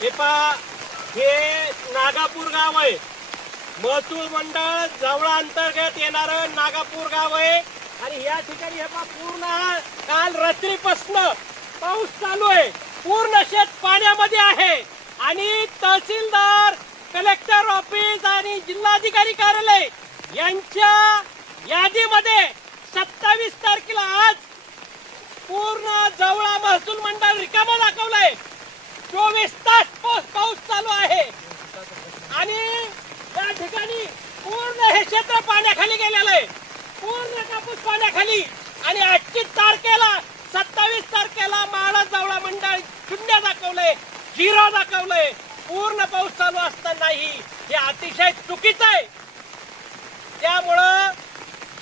हे हे नागापूर गाव आहे महसूल मंडळ जवळ अंतर्गत येणार नागापूर गाव आहे आणि या ठिकाणी हे पा पूर्ण काल रात्रीपासनं पाऊस चालू आहे पूर्ण शेत पाण्यामध्ये आहे आणि तहसीलदार कलेक्टर ऑफिस आणि जिल्हाधिकारी कार्यालय यांच्या यादीमध्ये सत्तावीस तारखेला आज पूर्ण महसूल मंडळ रिकामा दाखवलाय चोवीस तास पाऊस चालू आहे आणि त्या ठिकाणी पूर्ण हे क्षेत्र पाण्याखाली गेलेलं आहे पूर्ण कापूस पाण्याखाली आणि आजची तारखेला सत्तावीस तारखेला माळा जावळा मंडळ शून्य दाखवलंय झिरो दाखवलंय पूर्ण पाऊस चालू असतानाही हे अतिशय चुकीचं आहे त्यामुळं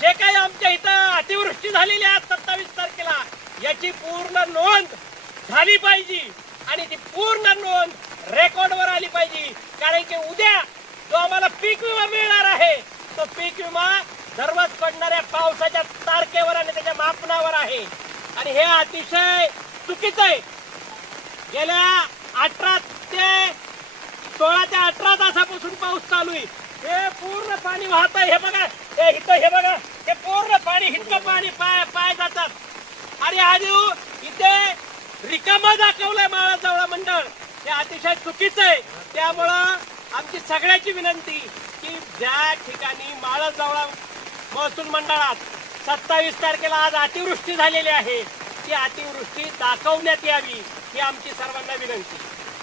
जे काही आमच्या इथं अतिवृष्टी झालेली आहे सत्तावीस तारखेला याची पूर्ण नोंद झाली पाहिजे आणि ती पूर्ण नोंद रेकॉर्डवर आली पाहिजे कारण की उद्या जो आम्हाला पीक विमा मिळणार आहे तो पीक विमा दररोज पडणाऱ्या पावसाच्या तारखेवर आणि त्याच्या मापनावर आहे आणि हे अतिशय चुकीचं आहे गेल्या अठरा ते सोळा ते अठरा तासापासून पाऊस चालू आहे हे पूर्ण पाणी वाहत आहे हे बघा हे इथं हे बघा हे पूर्ण पाणी इतकं पाणी पाय पाय जातात आणि आधी इथे रिकामा दाखवलाय माळा मंडळ हे अतिशय चुकीचं आहे त्यामुळं आमची सगळ्याची विनंती की ज्या ठिकाणी माळा महसूल मंडळात सत्तावीस तारखेला आज अतिवृष्टी झालेली आहे ती अतिवृष्टी दाखवण्यात यावी ही आमची सर्वांना विनंती